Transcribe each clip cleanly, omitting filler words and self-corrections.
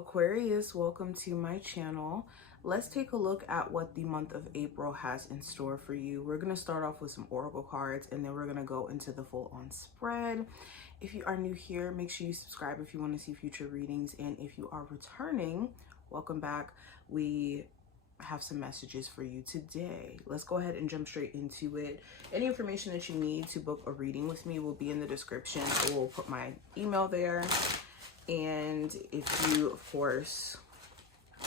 Aquarius, welcome to my channel. Let's take a look at what the month of April has in store for you. We're going to start off with some oracle cards and then we're going to go into the full-on spread. If you are new here, make sure you subscribe if you want to see future readings, and if you are returning, welcome back. We have some messages for you today. Let's go ahead and jump straight into it. Any information that you need to book a reading with me will be in the description. I will put my email there. And if you, of course,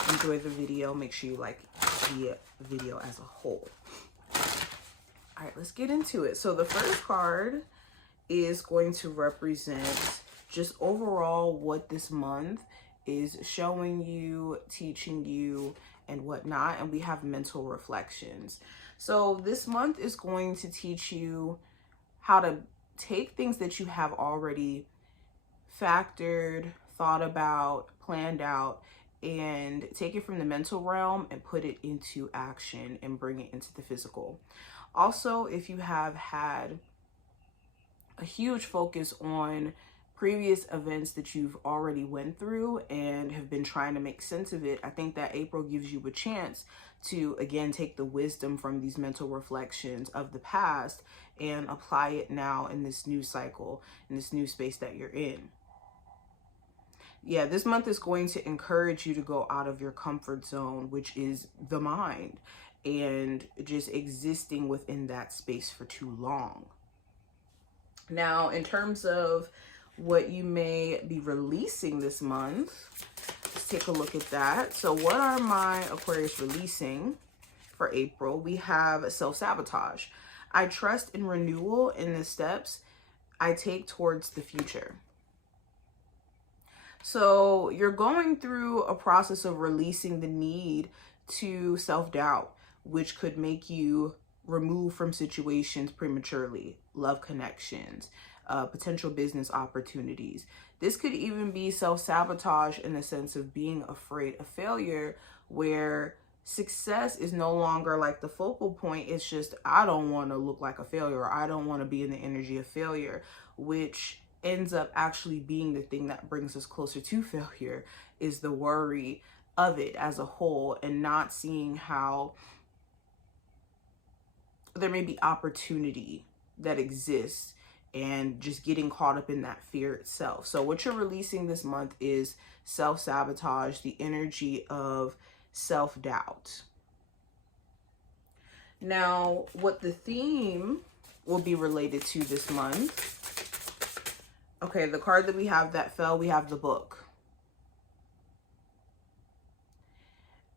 enjoy the video, make sure you like the video as a whole. All right, let's get into it. So the first card is going to represent just overall what this month is showing you, teaching you, and whatnot. And we have mental reflections. So this month is going to teach you how to take things that you have already factored, thought about, planned out, and take it from the mental realm and put it into action and bring it into the physical. Also, if you have had a huge focus on previous events that you've already went through and have been trying to make sense of it, I think that April gives you a chance to, again, take the wisdom from these mental reflections of the past and apply it now in this new cycle, in this new space that you're in. Yeah, this month is going to encourage you to go out of your comfort zone, which is the mind, and just existing within that space for too long. Now, in terms of what you may be releasing this month, let's take a look at that. So what are my Aquarius releasing for April? We have self-sabotage. I trust in renewal in the steps I take towards the future. So you're going through a process of releasing the need to self-doubt, which could make you remove from situations prematurely, love connections, potential business opportunities. This could even be self-sabotage in the sense of being afraid of failure, where success is no longer like the focal point. It's just, I don't want to look like a failure, or I don't want to be in the energy of failure, which ends up actually being the thing that brings us closer to failure, is the worry of it as a whole, and not seeing how there may be opportunity that exists and just getting caught up in that fear itself. So what you're releasing this month is self-sabotage, the energy of self-doubt. Now, what the theme will be related to this month. Okay, the card that we have that fell, we have the book.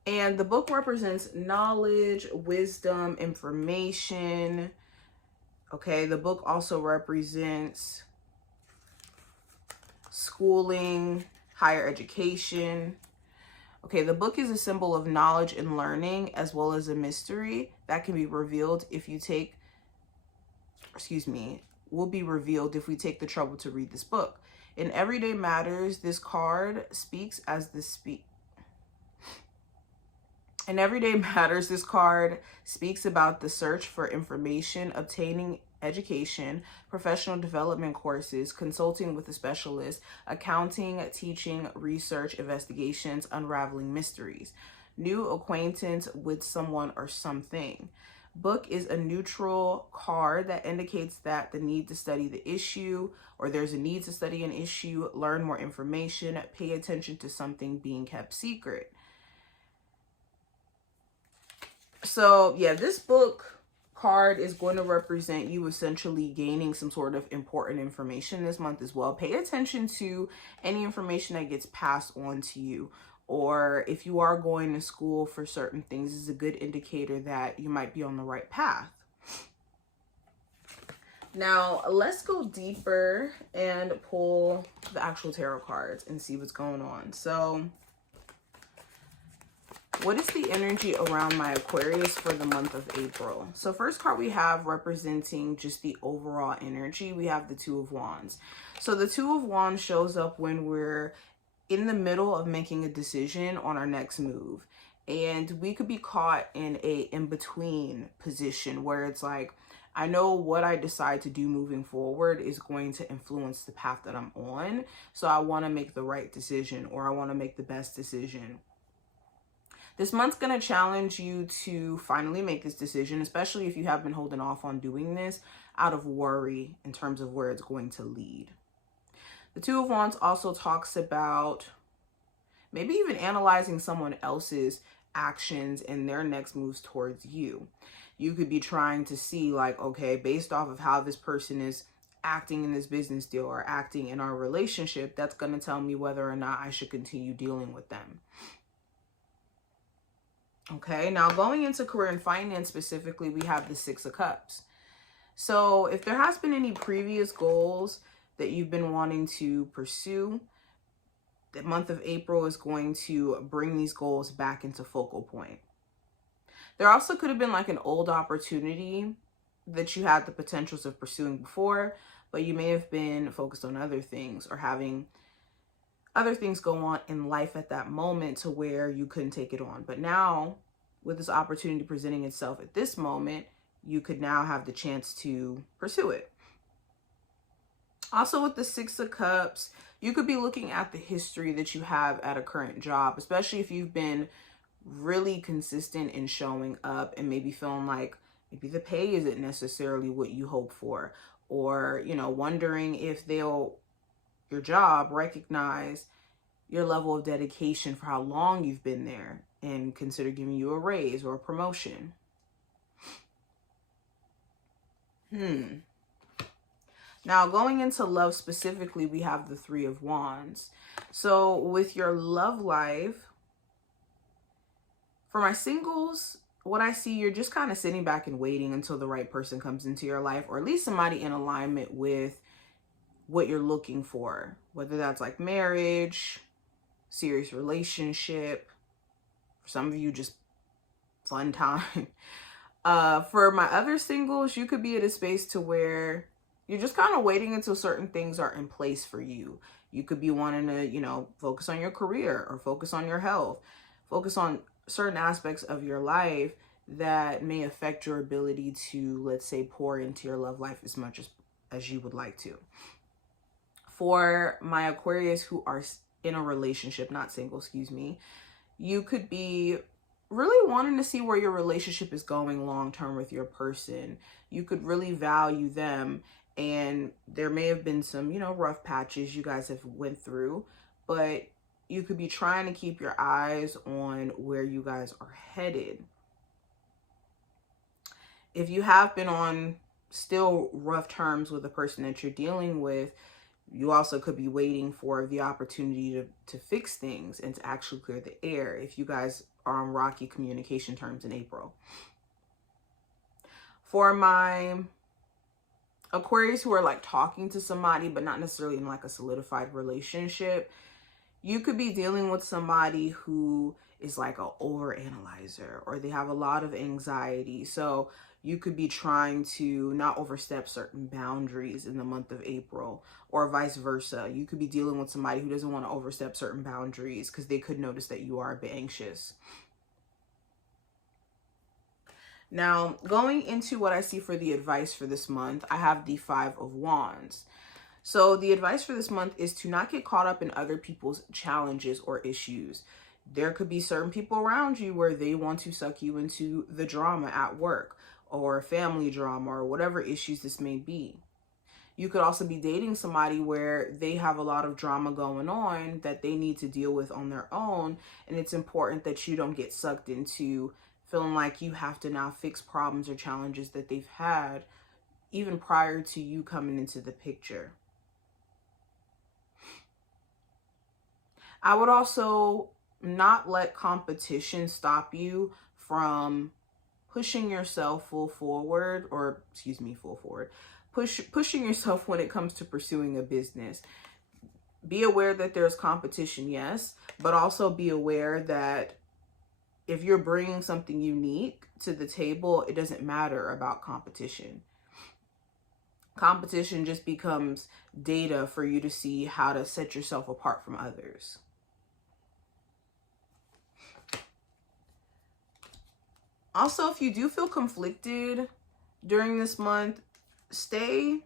And the book represents knowledge, wisdom, information. Okay, the book also represents schooling, higher education. Okay, the book is a symbol of knowledge and learning, as well as a mystery that can be revealed if you take, will be revealed if we take the trouble to read this book. In Everyday Matters, this card speaks as In Everyday Matters, this card speaks about the search for information, obtaining education, professional development courses, consulting with a specialist, accounting, teaching, research, investigations, unraveling mysteries, new acquaintance with someone or something. Book is a neutral card that indicates that the need to study the issue, or there's a need to study an issue, learn more information, pay attention to something being kept secret. So yeah, this book card is going to represent you essentially gaining some sort of important information this month as well. Pay attention to any information that gets passed on to you, or if you are going to school for certain things, is a good indicator that you might be on the right path. Now, let's go deeper and pull the actual tarot cards and see what's going on. So what is the energy around my Aquarius for the month of April? So first card we have representing just the overall energy. We have the Two of Wands. So the Two of Wands shows up when we're in the middle of making a decision on our next move. And we could be caught in a in-between position where it's like, I know what I decide to do moving forward is going to influence the path that I'm on. So I want to make the right decision, or I want to make the best decision. This month's going to challenge you to finally make this decision, especially if you have been holding off on doing this out of worry in terms of where it's going to lead. The Two of Wands also talks about maybe even analyzing someone else's actions and their next moves towards you. You could be trying to see, like, okay, based off of how this person is acting in this business deal or acting in our relationship, that's going to tell me whether or not I should continue dealing with them. Okay, now going into career and finance specifically, we have the Six of Cups. So if there has been any previous goals that you've been wanting to pursue, the month of April is going to bring these goals back into focal point. There also could have been like an old opportunity that you had the potentials of pursuing before, but you may have been focused on other things or having other things go on in life at that moment to where you couldn't take it on. But now, with this opportunity presenting itself at this moment, you could now have the chance to pursue it. Also, with the Six of Cups, you could be looking at the history that you have at a current job, especially if you've been really consistent in showing up and maybe feeling like maybe the pay isn't necessarily what you hope for, or, you know, wondering if your job recognize your level of dedication for how long you've been there and consider giving you a raise or a promotion. Now, going into love specifically, we have the Three of Wands. So with your love life, for my singles, what I see, you're just kind of sitting back and waiting until the right person comes into your life, or at least somebody in alignment with what you're looking for, whether that's like marriage, serious relationship, for some of you, just fun time. For my other singles, you could be at a space to where you're just kind of waiting until certain things are in place for you. You could be wanting to, you know, focus on your career or focus on your health, focus on certain aspects of your life that may affect your ability to, let's say, pour into your love life as much as you would like to. For my Aquarius who are in a relationship, not single, excuse me, you could be really wanting to see where your relationship is going long-term with your person. You could really value them, and there may have been some, you know, rough patches you guys have went through, but you could be trying to keep your eyes on where you guys are headed. If you have been on still rough terms with the person that you're dealing with, you also could be waiting for the opportunity to fix things and to actually clear the air if you guys are on rocky communication terms in April. For my Aquarius who are like talking to somebody, but not necessarily in like a solidified relationship, you could be dealing with somebody who is like an overanalyzer, or they have a lot of anxiety. So you could be trying to not overstep certain boundaries in the month of April, or vice versa. You could be dealing with somebody who doesn't want to overstep certain boundaries because they could notice that you are a bit anxious. Now, going into what I see for the advice for this month, I have the Five of Wands. So the advice for this month is to not get caught up in other people's challenges or issues. There could be certain people around you where they want to suck you into the drama at work or family drama or whatever issues this may be. You could also be dating somebody where they have a lot of drama going on that they need to deal with on their own. And it's important that you don't get sucked into feeling like you have to now fix problems or challenges that they've had even prior to you coming into the picture. I would also not let competition stop you from pushing yourself full forward, pushing yourself when it comes to pursuing a business. Be aware that there's competition, yes, but also be aware that if you're bringing something unique to the table, it doesn't matter about competition. Competition just becomes data for you to see how to set yourself apart from others. Also, if you do feel conflicted during this month, stay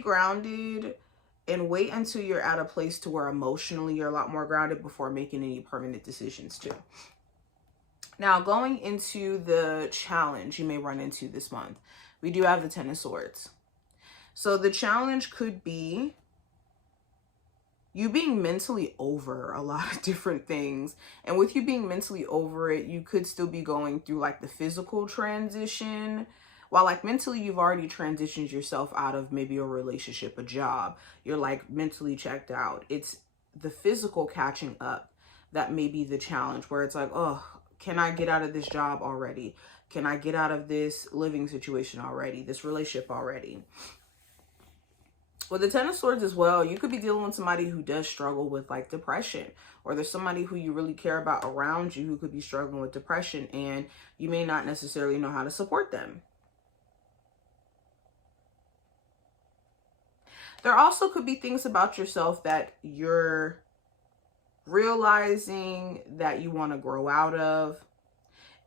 grounded and wait until you're at a place to where emotionally you're a lot more grounded before making any permanent decisions too. Now, going into the challenge you may run into this month, we do have the Ten of Swords. So the challenge could be you being mentally over a lot of different things. And with you being mentally over it, you could still be going through like the physical transition. While like mentally you've already transitioned yourself out of maybe a relationship, a job, you're like mentally checked out. It's the physical catching up that may be the challenge, where it's like, oh, can I get out of this job already? Can I get out of this living situation already, this relationship already? With the Ten of Swords as well, you could be dealing with somebody who does struggle with like depression, or there's somebody who you really care about around you who could be struggling with depression, and you may not necessarily know how to support them. There also could be things about yourself that you're realizing that you want to grow out of,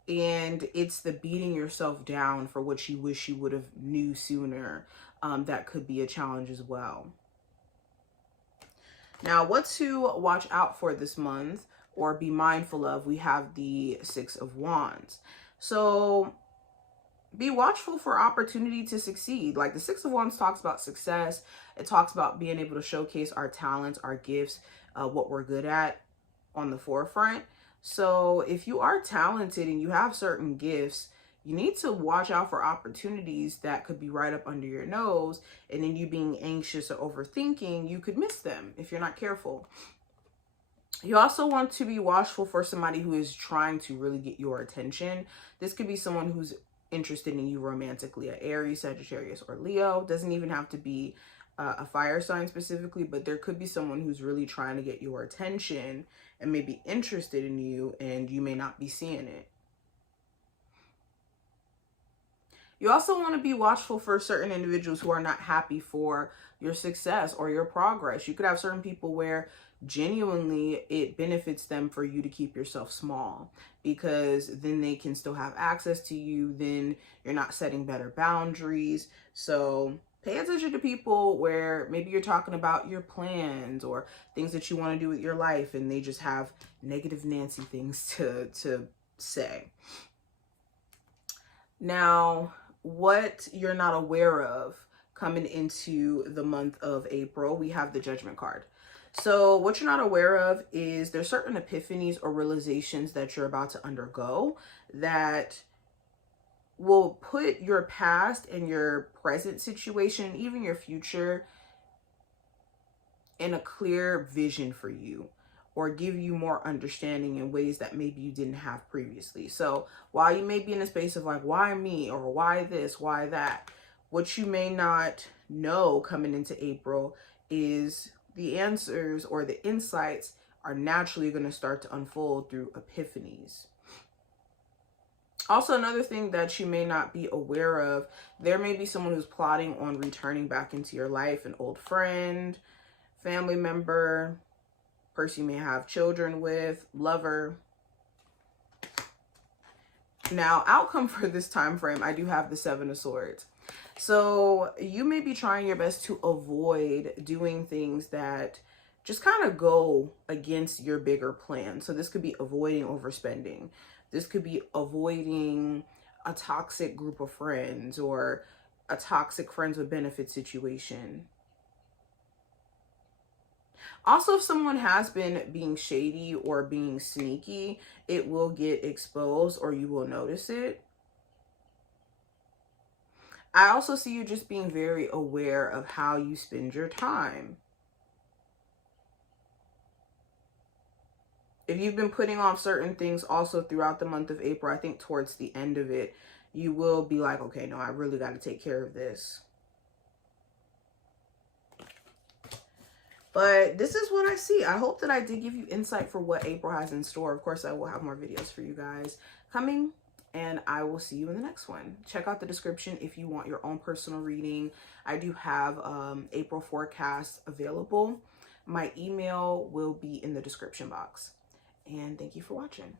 and it's the beating yourself down for what you wish you would have knew sooner. That could be a challenge as well. Now, what to watch out for this month or be mindful of, we have the Six of Wands. So be watchful for opportunity to succeed. Like the Six of Wands talks about success. It talks about being able to showcase our talents, our gifts, what we're good at on the forefront. So if you are talented and you have certain gifts, you need to watch out for opportunities that could be right up under your nose. And then you being anxious or overthinking, you could miss them if you're not careful. You also want to be watchful for somebody who is trying to really get your attention. This could be someone who's interested in you romantically, a Aries, Sagittarius, or Leo. Doesn't even have to be a fire sign specifically, but there could be someone who's really trying to get your attention and maybe interested in you, and you may not be seeing it. You also want to be watchful for certain individuals who are not happy for your success or your progress. You could have certain people where genuinely it benefits them for you to keep yourself small, because then they can still have access to you. Then you're not setting better boundaries. So pay attention to people where maybe you're talking about your plans or things that you want to do with your life, and they just have negative Nancy things to say. Now, what you're not aware of coming into the month of April, we have the Judgment card. So what you're not aware of is there's certain epiphanies or realizations that you're about to undergo that will put your past and your present situation, even your future, in a clear vision for you, or give you more understanding in ways that maybe you didn't have previously. So while you may be in a space of like, why me, or why this, why that, what you may not know coming into April is the answers or the insights are naturally going to start to unfold through epiphanies. Also, another thing that you may not be aware of, there may be someone who's plotting on returning back into your life, an old friend, family member, person you may have children with, lover. Now, outcome for this time frame, I do have the Seven of Swords. So you may be trying your best to avoid doing things that just kind of go against your bigger plan. So this could be avoiding overspending. This could be avoiding a toxic group of friends or a toxic friends with benefits situation. Also, if someone has been being shady or being sneaky, it will get exposed or you will notice it. I also see you just being very aware of how you spend your time. If you've been putting off certain things also throughout the month of April, I think towards the end of it, you will be like, okay, no, I really got to take care of this. But this is what I see. I hope that I did give you insight for what April has in store. Of course, I will have more videos for you guys coming, and I will see you in the next one. Check out the description if you want your own personal reading. I do have April forecasts available. My email will be in the description box. And thank you for watching.